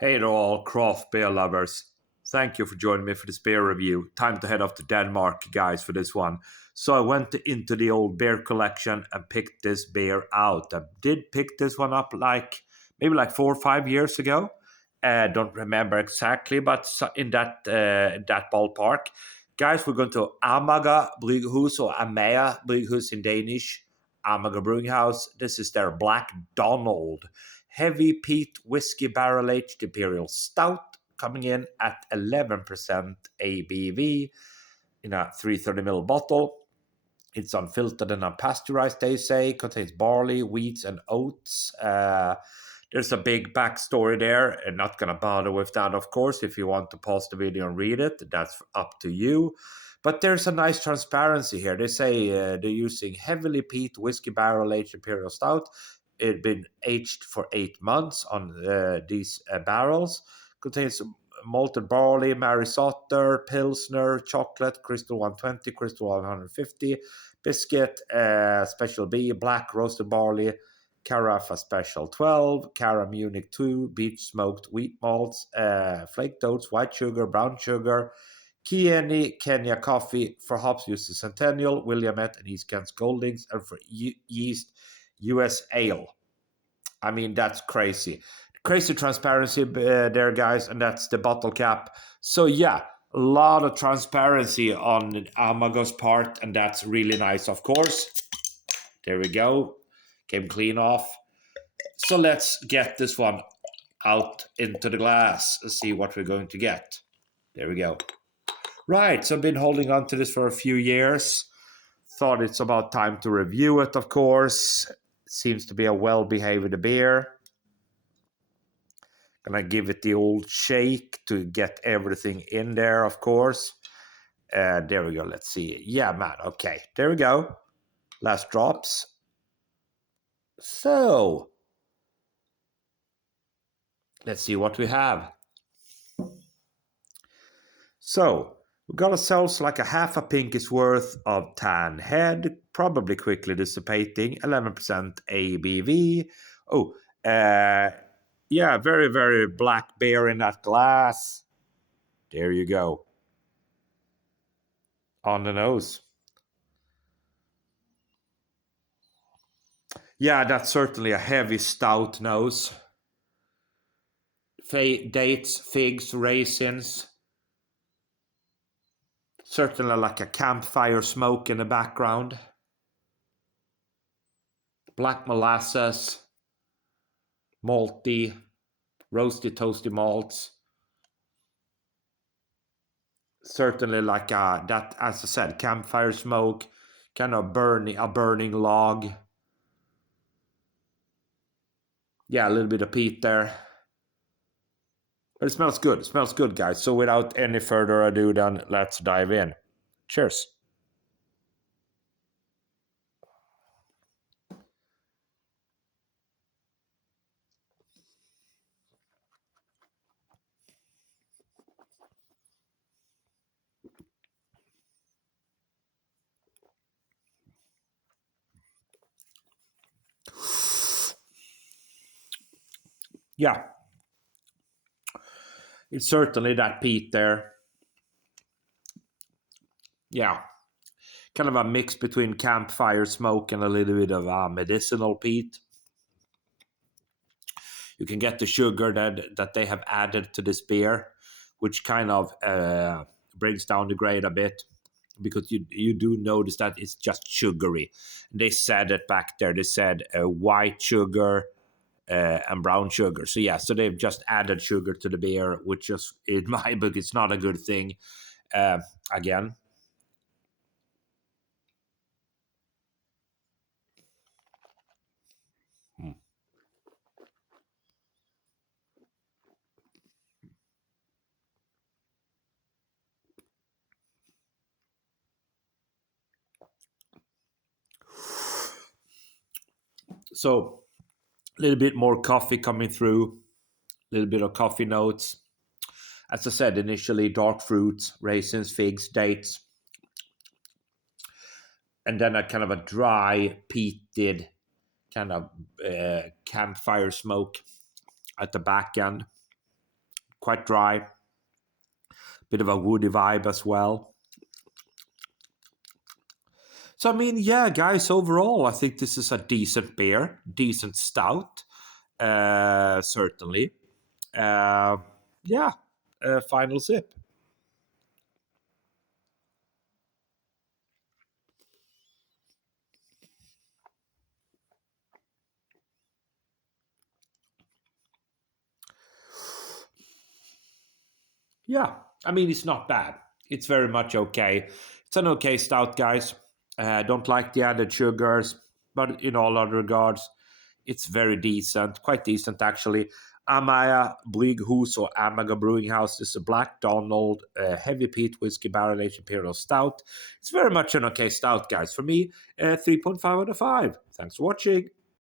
Hey to all craft beer lovers. Thank you for joining me for this beer review. Time to head off to Denmark, guys, for this one. So I went into the old beer collection and picked this beer out. I did pick this one up maybe 4 or 5 years ago. Don't remember exactly, but in that ballpark. Guys, we're going to Amager Bryghus or Amager Bryghus in Danish. Amager Brewing House. This is their Black Donald heavy peat whiskey barrel aged Imperial Stout coming in at 11% ABV in a 330ml bottle. It's unfiltered and unpasteurized, they say. Contains barley, wheats, and oats. There's a big backstory there. I'm not going to bother with that, of course. If you want to pause the video and read it, that's up to you. But there's a nice transparency here. They say they're using heavily peat whiskey barrel aged Imperial Stout. It's been aged for 8 months on these barrels. Contains malted barley, Maris Otter, Pilsner, chocolate, Crystal 120, Crystal 150, biscuit, Special B, black roasted barley, Carafa Special 12, Cara Munich 2, beach smoked wheat malts, flaked oats, white sugar, brown sugar, Kieni, Kenya coffee. For hops, use the Centennial, Willamette, and East Kent Goldings, and for yeast, US Ale. I mean, that's crazy. Crazy transparency there, guys, and that's the bottle cap. So, yeah, a lot of transparency on Amago's part, and that's really nice, of course. There we go. Came clean off. So, let's get this one out into the glass and see what we're going to get. There we go. Right, so I've been holding on to this for a few years. Thought it's about time to review it, of course. Seems to be a well-behaved beer. Gonna give it the old shake to get everything in there, of course. There we go. Let's see. Yeah, man. Okay, there we go. Last drops. So, let's see what we have. So, we got ourselves like a half a pinkish worth of tan head, probably quickly dissipating, 11% ABV. Oh, yeah, very, very black beer in that glass. There you go. On the nose. Yeah, that's certainly a heavy stout nose. Dates, figs, raisins. Certainly like a campfire smoke in the background. Black molasses, malty, roasty, toasty malts. Certainly like that, as I said, campfire smoke, kind of a burning log. Yeah, a little bit of peat there. But it smells good. It smells good, guys. So without any further ado, then let's dive in. Cheers. Yeah, it's certainly that peat there. Yeah, kind of a mix between campfire smoke and a little bit of medicinal peat. You can get the sugar that they have added to this beer, which kind of brings down the grade a bit, because you do notice that it's just sugary. They said it back there. They said white sugar and brown sugar. So yeah, so they've just added sugar to the beer, which is, in my book, it's not a good thing. Again. Hmm. So a little bit more coffee coming through, a little bit of coffee notes. As I said, initially dark fruits, raisins, figs, dates, and then a kind of a dry, peated kind of campfire smoke at the back end. quite dry. Bit of a woody vibe as well. So, I mean, yeah, guys, overall, I think this is a decent beer, decent stout, certainly. Uh, yeah, final sip. Yeah, I mean, it's not bad. It's very much okay. It's an okay stout, guys. Don't like the added sugars, but in all other regards, it's very decent, quite decent actually. Amager Bryghus or Amager Brewing House is a Black Donald heavy peat whiskey barrel aged imperial stout. It's very much an okay stout, guys. For me, 3.5 out of 5. Thanks for watching.